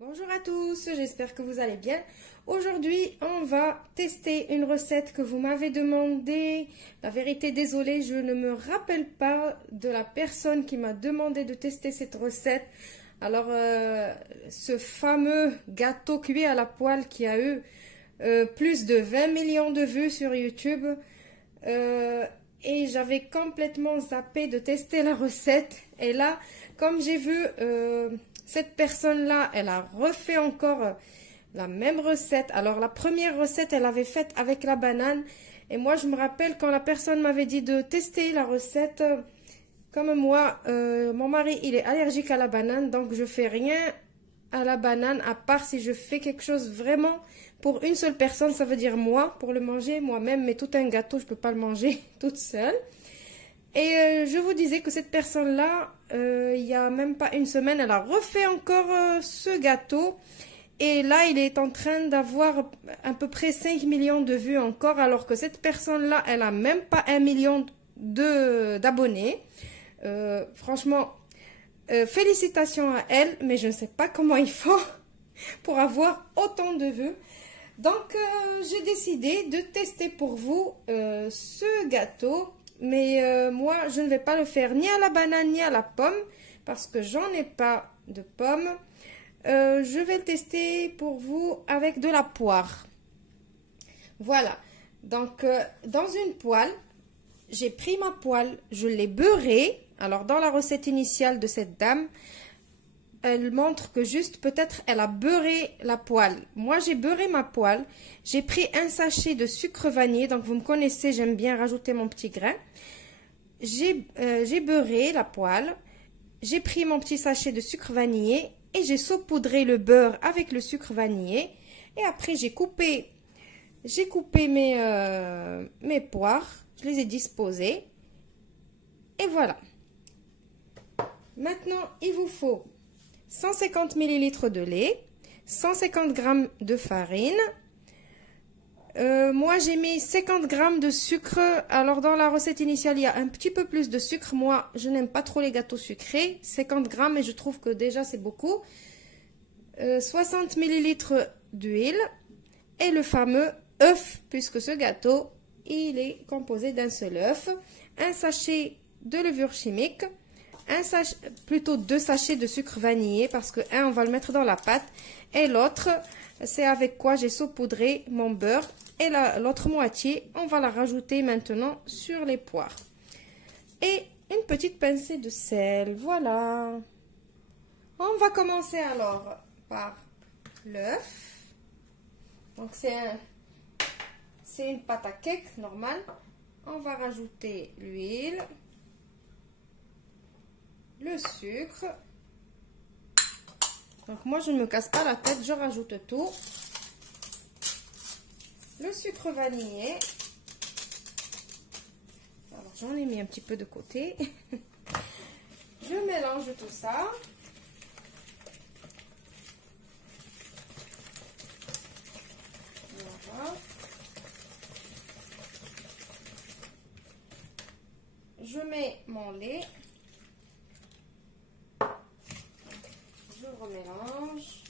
Bonjour à tous, j'espère que vous allez bien. Aujourd'hui, on va tester une recette que vous m'avez demandé. La vérité, désolée, je ne me rappelle pas de la personne qui m'a demandé de tester cette recette. Alors, ce fameux gâteau cuit à la poêle qui a eu plus de 20 millions de vues sur YouTube. Et j'avais complètement zappé de tester la recette. Et là, comme j'ai vu... cette personne-là, elle a refait encore la même recette. Alors, la première recette, elle avait faite avec la banane. Et moi, je me rappelle quand la personne m'avait dit de tester la recette. Comme moi, mon mari, il est allergique à la banane. Donc, je fais rien à la banane, à part si je fais quelque chose vraiment pour une seule personne. Ça veut dire moi, pour le manger moi-même. Mais tout un gâteau, je ne peux pas le manger toute seule. Et je vous disais que cette personne-là, il n'y a même pas une semaine, elle a refait encore ce gâteau. Et là, il est en train d'avoir à peu près 5 millions de vues encore, alors que cette personne-là, elle n'a même pas 1 million d'abonnés. Franchement, félicitations à elle, mais je ne sais pas comment ils font pour avoir autant de vues. Donc, j'ai décidé de tester pour vous ce gâteau. Mais moi, je ne vais pas le faire ni à la banane ni à la pomme parce que j'en ai pas de pomme. Je vais le tester pour vous avec de la poire. Voilà. Donc, dans une poêle, j'ai pris ma poêle, je l'ai beurrée. Alors, dans la recette initiale de cette dame, elle montre que juste peut-être elle a beurré la poêle. Moi, j'ai beurré ma poêle. J'ai pris un sachet de sucre vanillé. Donc, vous me connaissez, j'aime bien rajouter mon petit grain. J'ai beurré la poêle. J'ai pris mon petit sachet de sucre vanillé et j'ai saupoudré le beurre avec le sucre vanillé. Et après, j'ai coupé mes poires. Je les ai disposées. Et voilà. Maintenant, il vous faut 150 ml de lait, 150 g de farine. Moi, j'ai mis 50 g de sucre. Alors, dans la recette initiale, il y a un petit peu plus de sucre. Moi, je n'aime pas trop les gâteaux sucrés. 50 g, et je trouve que déjà, c'est beaucoup. 60 ml d'huile et le fameux œuf, puisque ce gâteau, il est composé d'un seul œuf. Un sachet de levure chimique. Plutôt 2 sachets de sucre vanillé parce que un on va le mettre dans la pâte et l'autre c'est avec quoi j'ai saupoudré mon beurre et l'autre moitié on va la rajouter maintenant sur les poires et une petite pincée de sel. Voilà, on va commencer alors par l'œuf. Donc c'est une pâte à cake normale. On va rajouter l'huile, le sucre. Donc moi je ne me casse pas la tête, je rajoute tout. Le sucre vanillé. Alors j'en ai mis un petit peu de côté. Je mélange tout ça. Voilà. Je mets mon lait. Je remélange.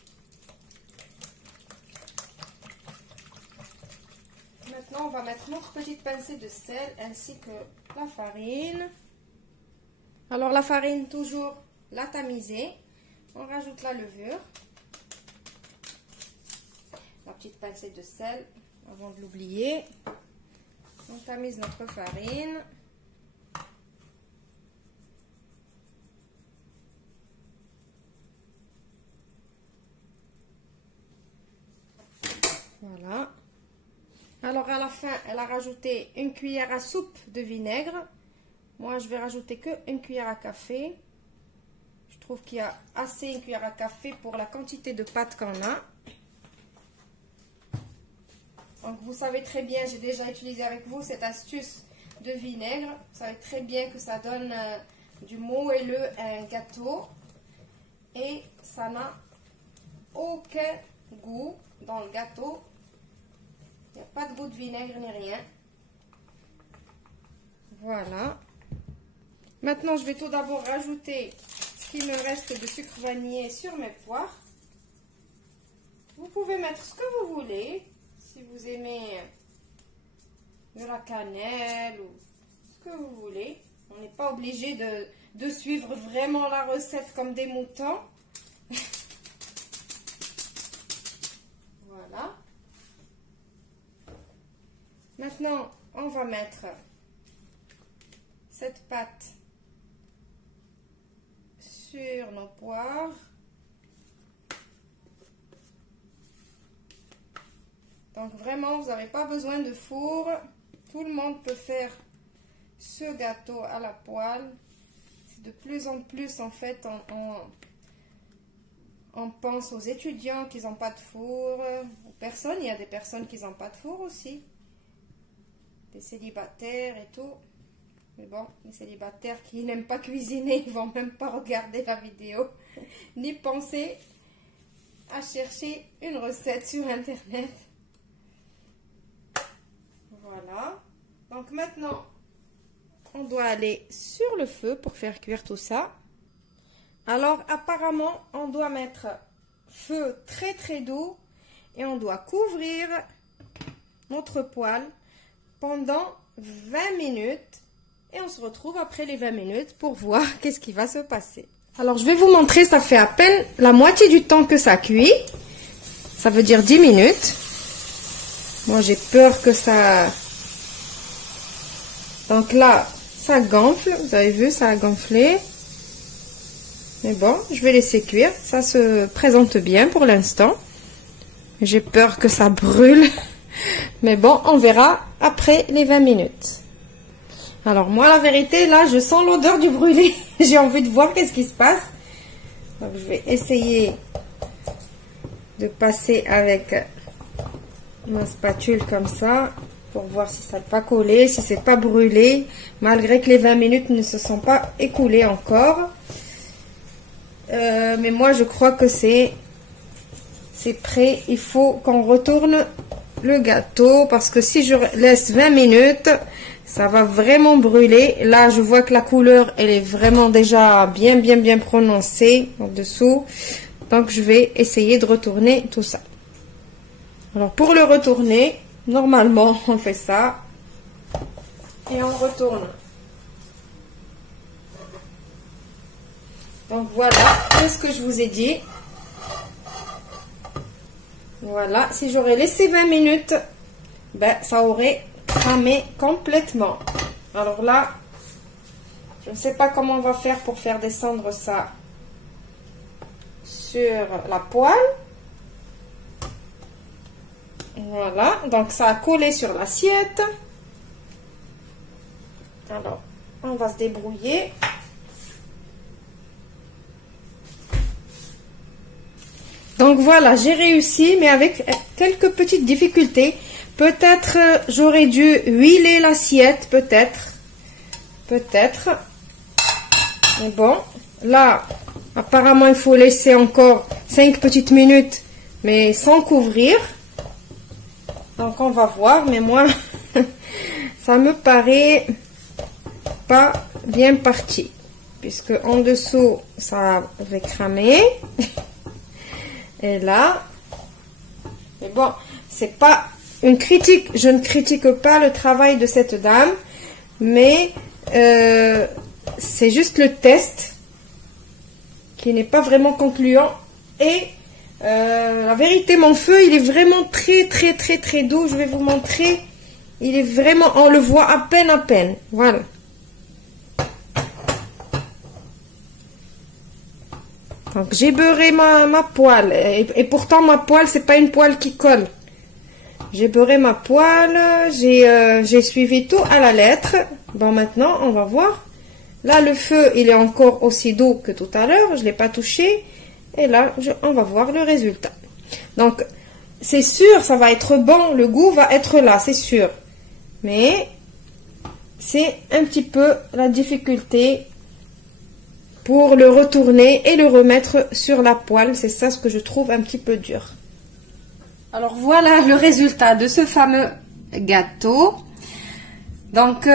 Maintenant, on va mettre notre petite pincée de sel ainsi que la farine. Alors, la farine, toujours la tamiser. On rajoute la levure. La petite pincée de sel avant de l'oublier. On tamise notre farine. Voilà. Alors à la fin, elle a rajouté une cuillère à soupe de vinaigre. Moi, je vais rajouter que une cuillère à café. Je trouve qu'il y a assez une cuillère à café pour la quantité de pâte qu'on a. Donc vous savez très bien, j'ai déjà utilisé avec vous cette astuce de vinaigre. Vous savez très bien que ça donne du moelleux à un gâteau. Et ça n'a aucun goût dans le gâteau. Il n'y a pas de goût de vinaigre ni rien. Voilà. Maintenant, je vais tout d'abord rajouter ce qu'il me reste de sucre vanillé sur mes poires. Vous pouvez mettre ce que vous voulez. Si vous aimez de la cannelle ou ce que vous voulez. On n'est pas obligé de suivre vraiment la recette comme des moutons. Voilà. Maintenant, on va mettre cette pâte sur nos poires. Donc vraiment, vous n'avez pas besoin de four. Tout le monde peut faire ce gâteau à la poêle. De plus en plus, en fait, on pense aux étudiants qui n'ont pas de four, aux personnes, il y a des personnes qui n'ont pas de four aussi, des célibataires et tout. Mais bon, les célibataires qui n'aiment pas cuisiner, ils vont même pas regarder la vidéo, ni penser à chercher une recette sur internet. Voilà. Donc maintenant, on doit aller sur le feu pour faire cuire tout ça. Alors apparemment, on doit mettre feu très très doux et on doit couvrir notre poêle pendant 20 minutes. Et on se retrouve après les 20 minutes pour voir qu'est-ce qui va se passer. Alors je vais vous montrer, ça fait à peine la moitié du temps que ça cuit. Ça veut dire 10 minutes. Moi j'ai peur que ça... Donc là, ça gonfle, vous avez vu, ça a gonflé. Mais bon, je vais laisser cuire. Ça se présente bien pour l'instant. J'ai peur que ça brûle. Mais bon, on verra après les 20 minutes. Alors moi, la vérité, là, je sens l'odeur du brûlé. J'ai envie de voir qu'est-ce qui se passe. Donc je vais essayer de passer avec ma spatule comme ça. Pour voir si ça n'a pas collé, si c'est pas brûlé, malgré que les 20 minutes ne se sont pas écoulées encore. Mais moi, je crois que c'est prêt. Il faut qu'on retourne le gâteau, parce que si je laisse 20 minutes, ça va vraiment brûler. Là, je vois que la couleur, elle est vraiment déjà bien prononcée en dessous. Donc, je vais essayer de retourner tout ça. Alors, pour le retourner... Normalement, on fait ça et on retourne. Donc voilà, c'est ce que je vous ai dit. Voilà, si j'aurais laissé 20 minutes, ben ça aurait cramé complètement. Alors là, je ne sais pas comment on va faire pour faire descendre ça sur la poêle. Voilà, donc ça a collé sur l'assiette. Alors, on va se débrouiller. Donc voilà, j'ai réussi, mais avec quelques petites difficultés. Peut-être j'aurais dû huiler l'assiette, peut-être. Mais bon, là, apparemment, il faut laisser encore 5 petites minutes, mais sans couvrir. Donc on va voir, mais moi ça me paraît pas bien parti, puisque en dessous ça avait cramé et là, mais bon, c'est pas une critique, je ne critique pas le travail de cette dame, mais c'est juste le test qui n'est pas vraiment concluant. Et la vérité, mon feu, il est vraiment très doux. Je vais vous montrer. Il est vraiment, on le voit à peine. Voilà. Donc, j'ai beurré ma poêle. Et pourtant, ma poêle, c'est pas une poêle qui colle. J'ai beurré ma poêle. J'ai suivi tout à la lettre. Bon, maintenant, on va voir. Là, le feu, il est encore aussi doux que tout à l'heure. Je l'ai pas touché. Et là, on va voir le résultat. Donc, c'est sûr, ça va être bon. Le goût va être là, c'est sûr. Mais, c'est un petit peu la difficulté pour le retourner et le remettre sur la poêle. C'est ça ce que je trouve un petit peu dur. Alors, voilà le résultat de ce fameux gâteau. Donc,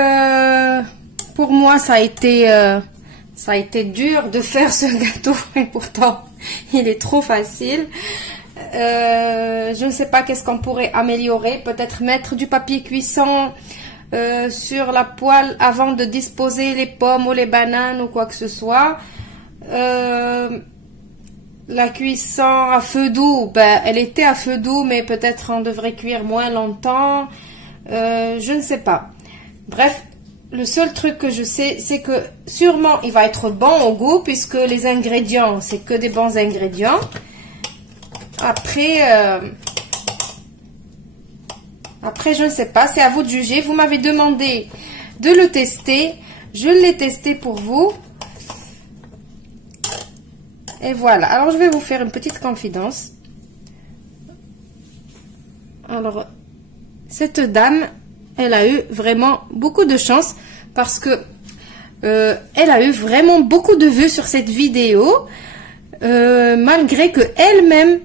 pour moi, ça a été dur de faire ce gâteau. Et pourtant... il est trop facile. Je ne sais pas qu'est-ce qu'on pourrait améliorer. Peut-être mettre du papier cuisson sur la poêle avant de disposer les pommes ou les bananes ou quoi que ce soit. La cuisson à feu doux, ben, elle était à feu doux, mais peut-être on devrait cuire moins longtemps. Je ne sais pas. Bref, le seul truc que je sais, c'est que sûrement il va être bon au goût, puisque les ingrédients, c'est que des bons ingrédients. Après, je ne sais pas, c'est à vous de juger. Vous m'avez demandé de le tester. Je l'ai testé pour vous. Et voilà. Alors, je vais vous faire une petite confidence. Alors, cette dame, elle a eu vraiment beaucoup de chance parce que elle a eu vraiment beaucoup de vues sur cette vidéo, malgré que elle-même,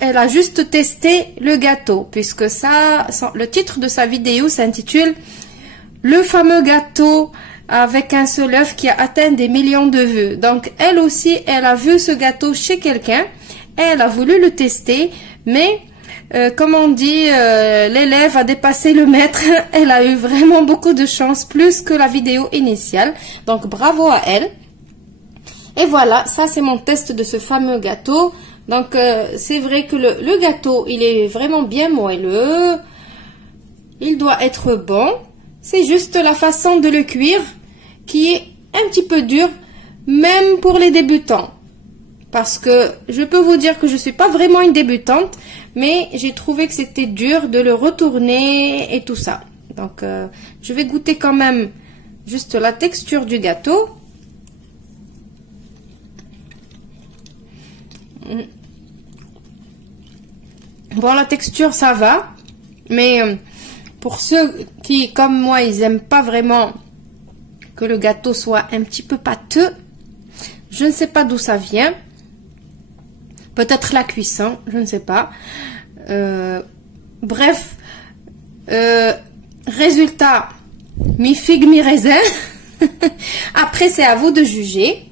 elle a juste testé le gâteau, puisque ça, le titre de sa vidéo s'intitule « Le fameux gâteau avec un seul œuf qui a atteint des millions de vues ». Donc, elle aussi, elle a vu ce gâteau chez quelqu'un, elle a voulu le tester, mais, comme on dit, l'élève a dépassé le maître. Elle a eu vraiment beaucoup de chance, plus que la vidéo initiale. Donc, bravo à elle. Et voilà, ça c'est mon test de ce fameux gâteau. Donc, c'est vrai que le gâteau, il est vraiment bien moelleux. Il doit être bon. C'est juste la façon de le cuire qui est un petit peu dure, même pour les débutants. Parce que je peux vous dire que je ne suis pas vraiment une débutante, mais j'ai trouvé que c'était dur de le retourner et tout ça. Donc, je vais goûter quand même juste la texture du gâteau. Bon, la texture, ça va. Mais pour ceux qui, comme moi, ils n'aiment pas vraiment que le gâteau soit un petit peu pâteux, je ne sais pas d'où ça vient. Peut-être la cuisson, je ne sais pas. Bref, résultat, mi-figue, mi-raisin. Après, c'est à vous de juger.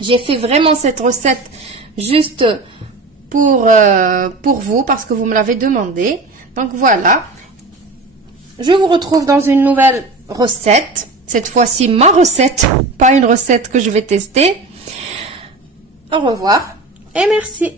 J'ai fait vraiment cette recette juste pour vous, parce que vous me l'avez demandé. Donc voilà. Je vous retrouve dans une nouvelle recette. Cette fois-ci, ma recette, pas une recette que je vais tester. Au revoir et merci.